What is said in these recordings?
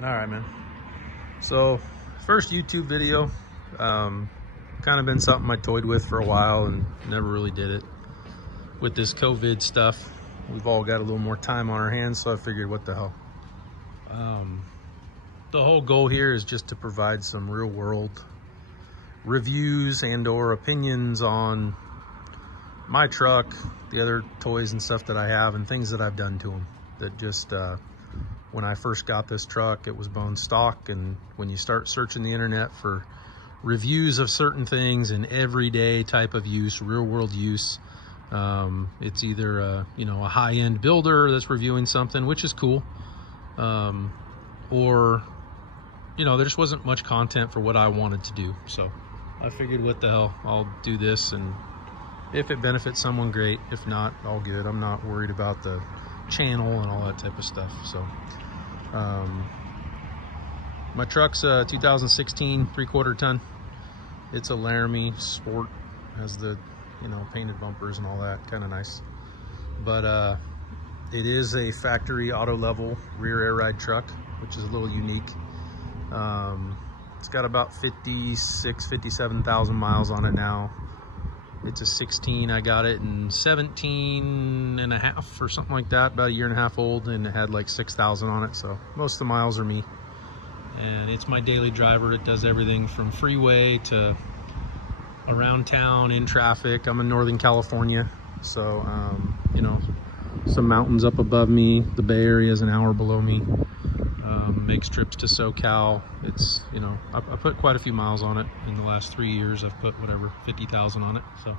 All right, man. So first YouTube video, kind of been something I toyed with for a while and never really did it. With this COVID stuff, we've all got a little more time on our hands, so I figured, what the hell. The whole goal here is just to provide some real world reviews and or opinions on my truck, the other toys and stuff that I have, and things that I've done to them. That just, when I first got this truck, it was bone stock, and when you start searching the internet for reviews of certain things in everyday type of use, real world use, it's either a high-end builder that's reviewing something, which is cool, or there just wasn't much content for what I wanted to do. So I figured, what the hell, I'll do this, and if it benefits someone, great. If not, all good. I'm not worried about the channel and all that type of stuff. So my truck's a 2016 3/4 ton. It's a Laramie Sport, has the painted bumpers and all that, kind of nice. But it is a factory auto level rear air ride truck, which is a little unique. It's got about 57,000 miles on it now. It's a 16. I got it in 17 and a half or something like that, about a year and a half old, and it had like 6,000 on it. So most of the miles are me. And it's my daily driver. It does everything from freeway to around town, in traffic. I'm in Northern California, so some mountains up above me. The Bay Area is an hour below me. Makes trips to SoCal. It's, I put quite a few miles on it in the last 3 years. I've put whatever, 50,000 on it. So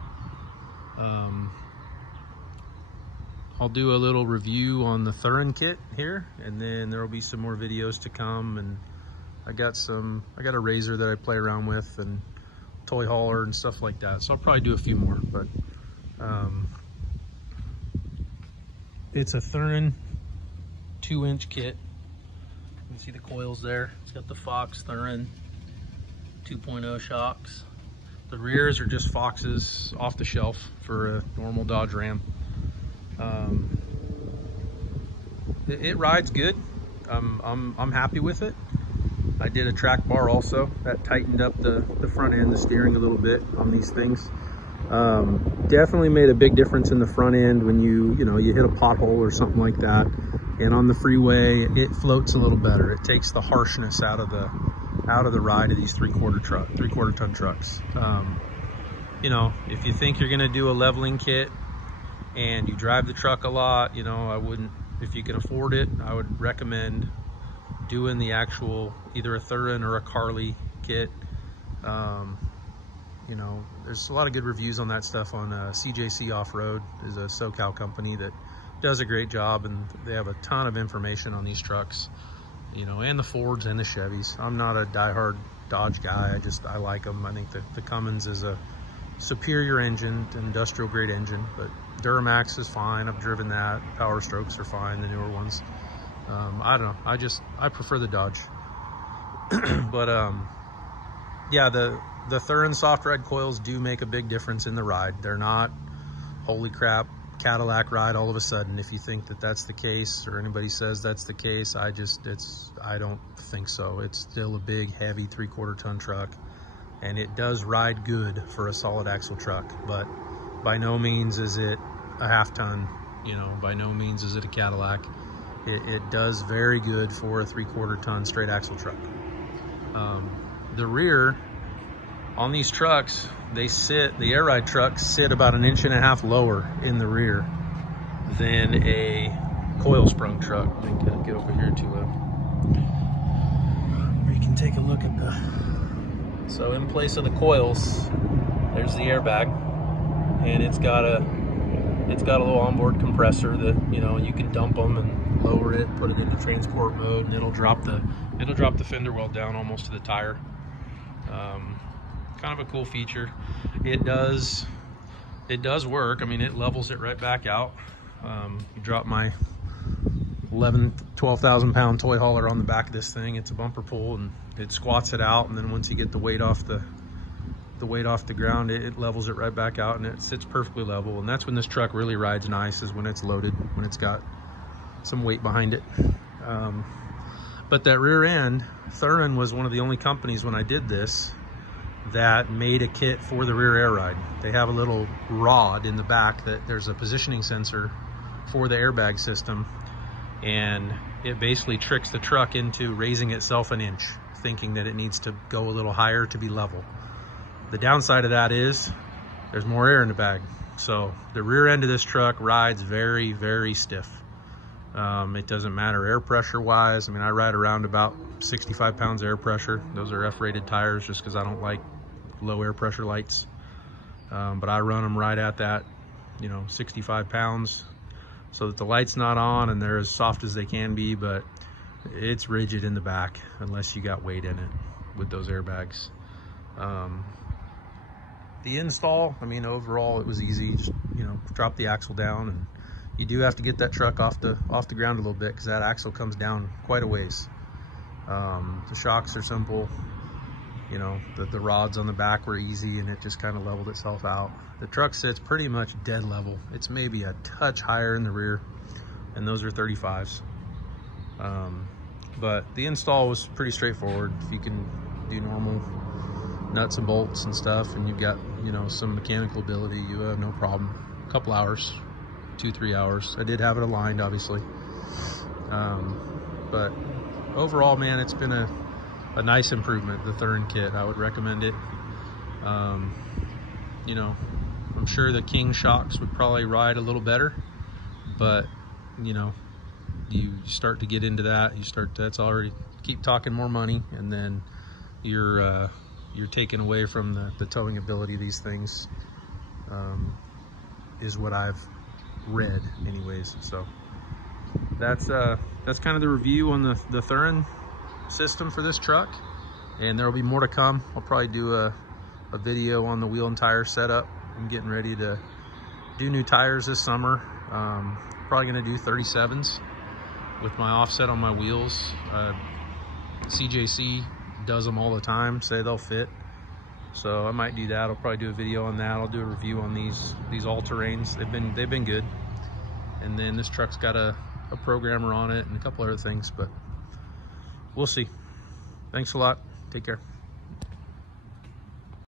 I'll do a little review on the Thuren kit here, and then there will be some more videos to come. And I got a razor that I play around with, and toy hauler and stuff like that. So I'll probably do a few more, but it's a Thuren 2-inch kit. You can see the coils there. It's got the Fox Thuren 2.0 shocks. The rears are just Foxes off the shelf for a normal Dodge Ram. It rides good. I'm happy with it. I did a track bar also that tightened up the front end, the steering a little bit on these things. Definitely made a big difference in the front end when you hit a pothole or something like that. And on the freeway, it floats a little better. It takes the harshness out of the ride of these 3/4 ton trucks. If you think you're gonna do a leveling kit and you drive the truck a lot, I wouldn't, if you can afford it, I would recommend doing the actual, either a Thuren or a Carly kit. There's a lot of good reviews on that stuff on CJC Off-Road, is a SoCal company that does a great job, and they have a ton of information on these trucks, and the Fords and the Chevys. I'm not a diehard Dodge guy. I like them. I think that the Cummins is a superior engine, industrial grade engine, but Duramax is fine. I've driven that. Power Strokes are fine, the newer ones. I don't know. I prefer the Dodge. But yeah, the Thuren soft ride coils do make a big difference in the ride. They're not, holy crap, Cadillac ride all of a sudden. If you think that that's the case, or anybody says that's the case, I don't think so. It's still a big, heavy 3/4 ton truck, and it does ride good for a solid axle truck, but by no means is it a half ton, by no means is it a Cadillac. It does very good for a 3/4 ton straight axle truck. The rear on these trucks, the air ride trucks sit about 1.5 inches lower in the rear than a coil sprung truck. Let me kind of get over here to where you can take a look at so in place of the coils, there's the airbag, and it's got a little onboard compressor that, you can dump them and lower it, put it into transport mode, and it'll drop the fender well down almost to the tire. Kind of a cool feature. It does work. I mean, it levels it right back out. You drop my 12,000 pound toy hauler on the back of this thing. It's a bumper pull, and it squats it out, and then once you get the weight off the ground, it levels it right back out, and it sits perfectly level. And that's when this truck really rides nice, is when it's loaded, when it's got some weight behind it. But that rear end, Thuren was one of the only companies when I did this that made a kit for the rear air ride. They have a little rod in the back that there's a positioning sensor for the airbag system, and it basically tricks the truck into raising itself an inch, thinking that it needs to go a little higher to be level. The downside of that is there's more air in the bag. So the rear end of this truck rides very, very stiff. It doesn't matter air pressure wise. I mean, I ride around about 65 pounds air pressure. Those are F-rated tires just because I don't like low air pressure lights. But I run them right at that, 65 pounds so that the light's not on and they're as soft as they can be, but it's rigid in the back unless you got weight in it with those airbags. The install, I mean, overall it was easy. Just, drop the axle down, and you do have to get that truck off the ground a little bit because that axle comes down quite a ways. The shocks are simple. The rods on the back were easy, and it just kind of leveled itself out. The truck sits pretty much dead level. It's maybe a touch higher in the rear, and those are 35s. But the install was pretty straightforward. You can do normal nuts and bolts and stuff, and you've got, some mechanical ability, you have no problem. A couple hours, 2-3 hours. I did have it aligned, obviously. But overall, man, it's been a nice improvement, the Thuren kit. I would recommend it. I'm sure the King shocks would probably ride a little better, but you start to get into that, that's already, keep talking more money, and then you're taken away from the towing ability of these things, is what I've read anyways. So that's kind of the review on the Thuren system for this truck, and there will be more to come. I'll probably do a video on the wheel and tire setup. I'm getting ready to do new tires this summer. Probably gonna do 37s with my offset on my wheels. CJC does them all the time, say they'll fit. So I might do that. I'll probably do a video on that. I'll do a review on these all-terrains. They've been good. And then this truck's got a programmer on it and a couple other things, but we'll see. Thanks a lot. Take care.